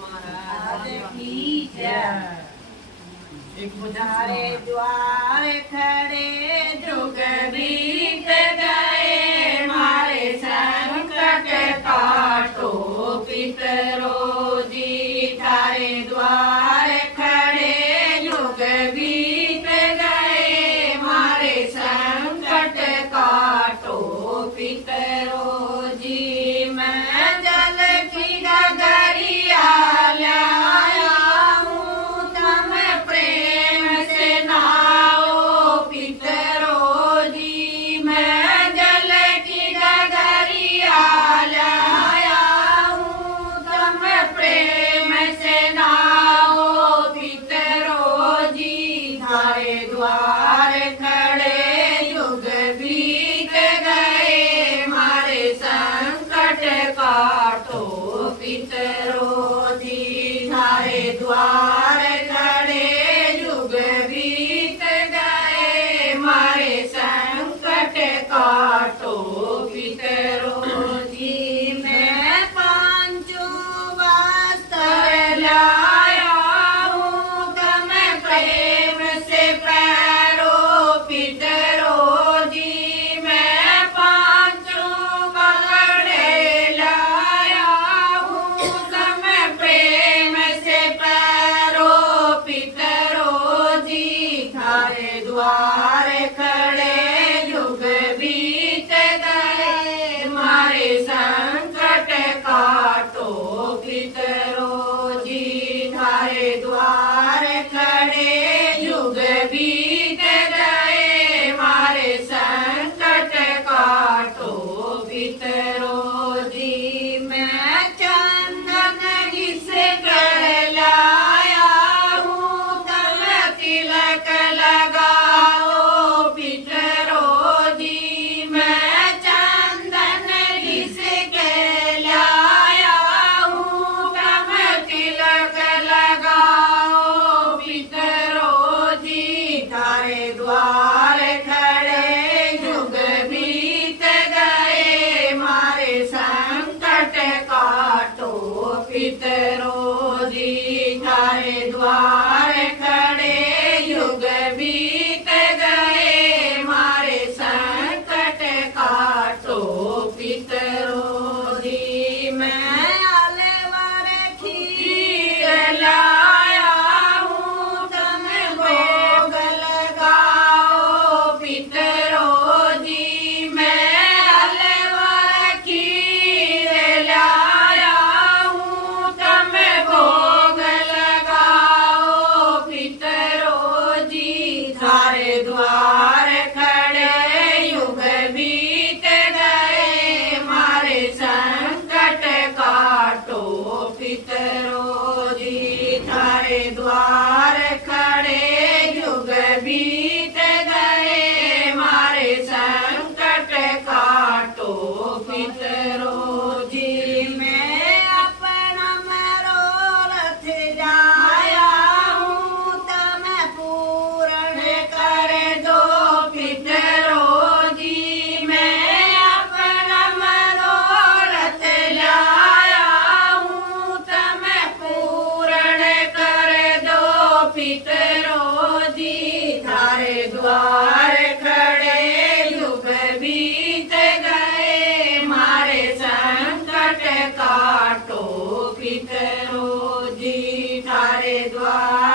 महाराज की जय। तारे द्वार खड़े जुग बीत गए, मारे संकट काटो पितरो जी। तारे द्वार खड़े जुग बीत गए, मारे संकट काटो पितरो जी। मैं जल की गगरिया लाया हूँ, तम प्रेम से नहाओ पितरो जी। मैं जल की गगरिया लाया हूँ, तम प्रेम से नहाओ पितरो जी। थारे द्वार खड़े युग बीत गए, मारे संकट काटो पितरो जी। थारे द्वार खड़े युग बीत गए, मारे संकट काटो पितरो जी। मैं पांचों वस्त्र लाया हूँ, तम प्रेम से पैरो पितरो जी। मैं पांचों कपड़े लाया हूँ, तम प्रेम से पैरो पितरो जी। थारे द्वार खड़े युग बीत गए, मारे संकट काटो पितरो जी। थारे द्वार खड़े युग बीत गए, मारे संकट काटो पितरो जी। मैं चंदन से कर लाया हूँ, तम तिलक लगाओ पितरो जी। मैं चंदन से कर लाया हूँ, तम तिलक लगाओ पितरो जी। थारे द्वार खड़े युग बीत गए, मारे संकट काटो पितरो जी। थारे द्वार खड़े युग बीत गए, मारे संकट काटो पितरो जी। मैं अलवर खीर लाया हूँ, तम भोग लगाओ पितरो जी। मैं अलवर खीर लाया हूँ, तम भोग लगाओ पितरो जी। थारे द्वार खड़े युग बीत गए, मारे संकट काटो पितरो जी। थारे द्वार खड़े युग बीत गए, मारे संकट काटो पितरो जी। मैं अपना मनोरथ लाया हूँ, तम पूर्ण कर दो पितरो जी। मैं अपना मनोरथ लाया हूँ, तम पूर्ण कर दो पितरो जी। थारे द्वार खड़े युग बीत गए, मारे संकट काटो पितरो जी। थारे द्वार